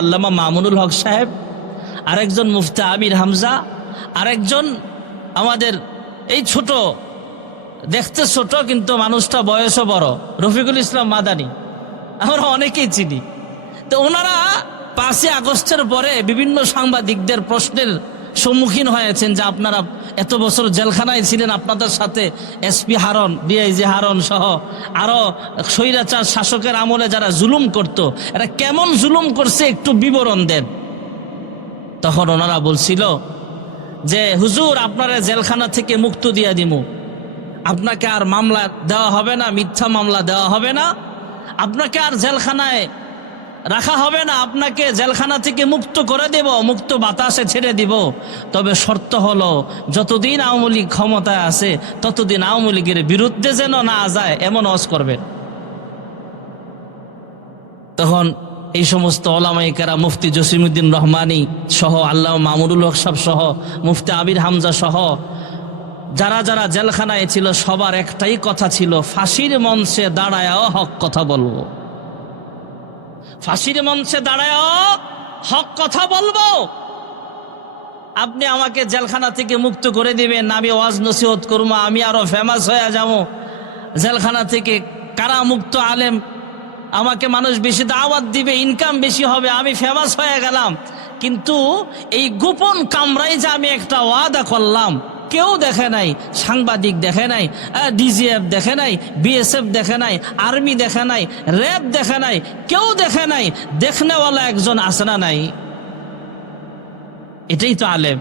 আল্লামা মামুনুল হক সাহেব, আরেকজন মুফতা আমির হামজা, আরেকজন আমাদের এই ছোট, দেখতে ছোট কিন্তু মানুষটা বয়সও বড়, রফিকুল ইসলাম মাদানি, আমরা অনেকেই চিনি। তো ওনারা পাঁচই আগস্টের পরে বিভিন্ন সাংবাদিকদের প্রশ্নের সম্মুখীন হয়েছেন যে আপনারা এত বছর জেলখানায় ছিলেন, আপনাদের সাথে এসপি হারন ডিআইজি হারন সহ আরও স্বৈরাচার শাসকের আমলে যারা জুলুম করত, এরা কেমন জুলুম করছে একটু বিবরণ দেন। তখন ওনারা বলছিল যে, হুজুর, আপনারা জেলখানা থেকে মুক্ত দিয়া দিমু। আপনাকে আর মামলা দেওয়া হবে না, মিথ্যা মামলা দেওয়া হবে না। আপনাকে আর জেলখানায় রাখা হবে না, আপনাকে জেলখানা থেকে মুক্ত করে দেব, মুক্ত বাতাসে ছেড়ে দিব। তবে শর্ত হলো, যতদিন আওয়ামী লীগ ক্ষমতায় আছে, ততদিন আওয়ামী লীগের বিরুদ্ধে যেন না যায়, এমন অজ করবেন। তখন এই সমস্ত ওলামাইকারা মুফতি জসিমুদ্দিন রহমানি সহ আল্লাহ মামুনুল হক সাহেব সহ, মুফতি আবির হামজা সহ, যারা যারা জেলখানায় ছিল, সবার একটাই কথা ছিল, ফাঁসির মঞ্চে দাঁড়ায়ও হক কথা বলব। ফাঁসির মঞ্চে দাঁড়ায় হক কথা বলব। আপনি আমাকে জেলখানা থেকে মুক্ত করে দিবেন, আমি ওয়াজ নসিহত করব, আমি আরও ফেমাস হয়ে যাব। জেলখানা থেকে কারা মুক্ত আলেম আমাকে মানুষ বেশি দাওয়াত দিবে ইনকাম বেশি হবে, আমি ফেমাস হয়ে গেলাম। কিন্তু এই গোপন কামরাই যে আমি একটা ওয়াদা করলাম কেউ দেখে নাই, সাংবাদিক দেখে নাই ডিজিএফ দেখে নাই বিএসএফ দেখে নাই, আর্মি দেখে নাই, র্যাব দেখে নাই, কেউ দেখে নাই, দেখনেওয়ালা একজন আছে না নাই? এটাই তো আলেম।